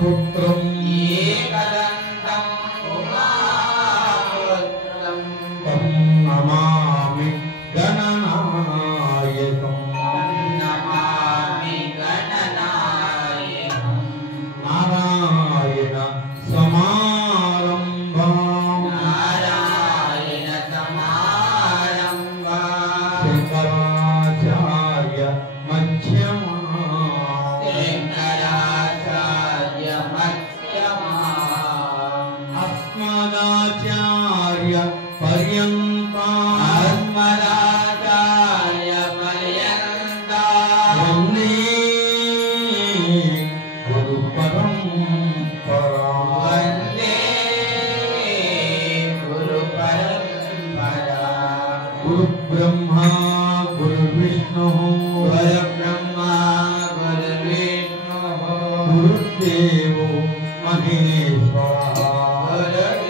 पुत्रं एकदन्तं उमापुत्रं तं नमामि गणनायकम् नमामि गणनायकम् नारायण समारम्भाम् नारायण समारम्भाम् शंकराचार्य मध्यमाम् शंकराचार्य मध्यमाम् अस्मदाचार्य पर्यन्ताम् अस्मदाचार्य पर्यन्ताम् वन्दे गुरुपरम्पराम् वन्दे गुरुपरम्पराम् गुरुब्रह्मा गुरुविष्णुः गुरुब्रह्मा गुरुविष्णुः गुरुदेवो महेश्वरः गुरुदेवो